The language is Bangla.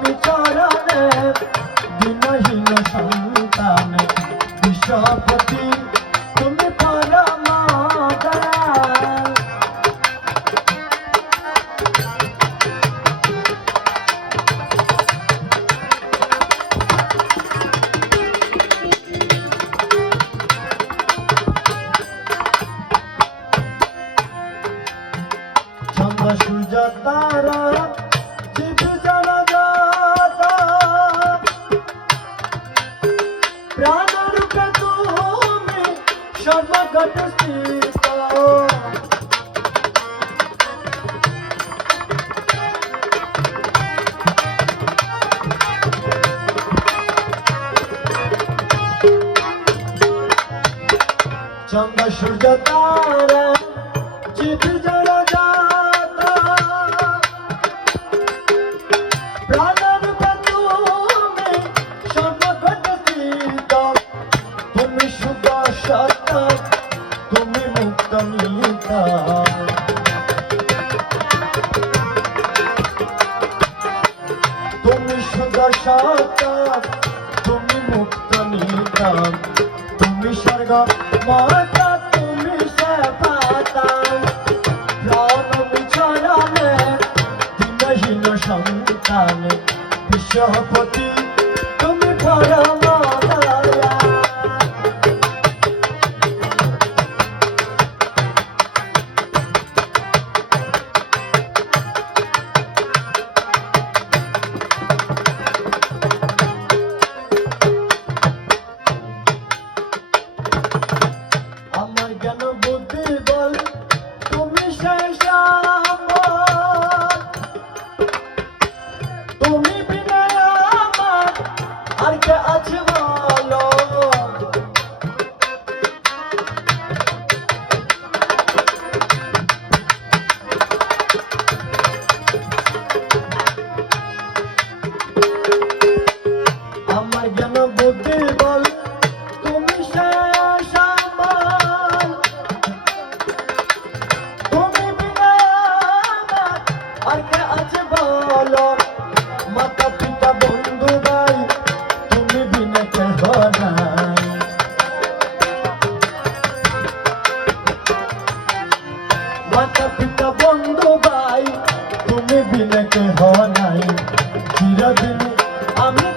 আমি চরণে দিনহীন সন্তান বিশ্বপতি তুমি পরম দয়াল। চন্দ্র সূর্য তারা জীব জনজাত প্রাণরূপে তুমি সর্বগত স্থিত। চন্দ্র সূর্য তারা জীব জনজাত প্রাণরূপে তুমি সর্বগত স্থিত। তুমি সুদর্শন তুমি মুক্ত নিতা। তুমি সুদর্শন তুমি মুক্ত নিতা। তুমি স্বর্গ মাতা তুমি সেবাতা। প্রাণ বিচরণে দিনহীন সন্তান বিশ্বপতি তুমি পরম দয়াল। আমার জ্ঞান বুদ্ধি বল তুমি শেষ সম্বল। তুমি বিনা আমার আর কে আছে বলো। আমার জ্ঞান বুদ্ধি বল তুমি শেষ সম্বল। তুমি বিনা আমার আর কে আছে বলো। মাতা পিতা বন্ধু ভাই তুমি বিনা কেহ নাই। মাতা পিতা বন্ধু ভাই তুমি বিনা কেহ নাই। চিরদিন আমি